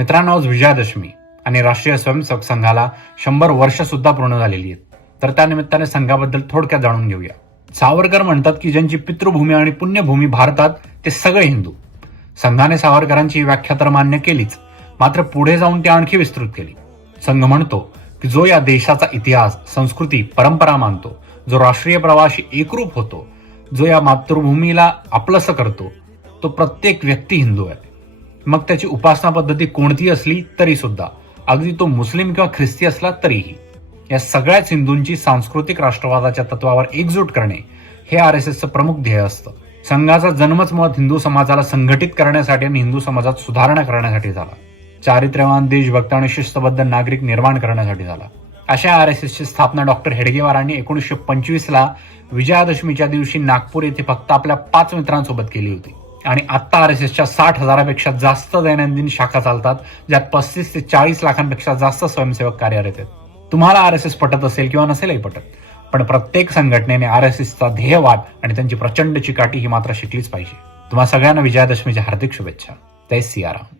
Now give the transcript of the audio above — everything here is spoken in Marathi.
मित्रांनो, आज विजयादशमी आणि राष्ट्रीय स्वयंसेवक संघाला 100 वर्ष सुद्धा पूर्ण झालेली आहेत. तर त्या निमित्ताने संघाबद्दल थोडक्यात जाणून घेऊया. सावरकर म्हणतात की ज्यांची पितृभूमी आणि पुण्यभूमी भारतात ते सगळे हिंदू. संघाने सावरकरांची व्याख्या तर मान्य केलीच, मात्र पुढे जाऊन ती आणखी विस्तृत केली. संघ म्हणतो की जो या देशाचा इतिहास, संस्कृती, परंपरा मानतो, जो राष्ट्रीय प्रवाहाशी एकरूप होतो, जो या मातृभूमीला आपलंसं करतो, तो प्रत्येक व्यक्ती हिंदू आहे. मग त्याची उपासना पद्धती कोणती असली तरी सुद्धा, अगदी तो मुस्लिम किंवा ख्रिस्ती असला तरीही. या सगळ्याच हिंदूंची सांस्कृतिक राष्ट्रवादाच्या तत्वावर एकजूट करणे हे RSSचं प्रमुख ध्येय असतं. संघाचा जन्मच मुळात हिंदू समाजाला संघटित करण्यासाठी आणि हिंदू समाजात सुधारणा करण्यासाठी झाला. चारित्र्यवान, देशभक्त आणि शिस्तबद्ध नागरिक निर्माण करण्यासाठी झाला. अशा RSSची स्थापना डॉक्टर हेडगेवारांनी 1925ला विजयादशमीच्या दिवशी नागपूर येथे फक्त आपल्या 5 मित्रांसोबत केली होती. आणि आता RSSच्या 60,000पेक्षा जास्त दैनंदिन शाखा चालतात, ज्यात 35 ते 40 लाखांपेक्षा जास्त स्वयंसेवक कार्यरत आहेत. तुम्हाला RSS पटत असेल किंवा नसेलही पटत, पण प्रत्येक संघटनेने RSSचा ध्येयवाद आणि त्यांची प्रचंड चिकाटी ही मात्र शिकलीच पाहिजे. तुम्हा सगळ्यांना विजयादशमीच्या हार्दिक शुभेच्छा. जय सियाराम.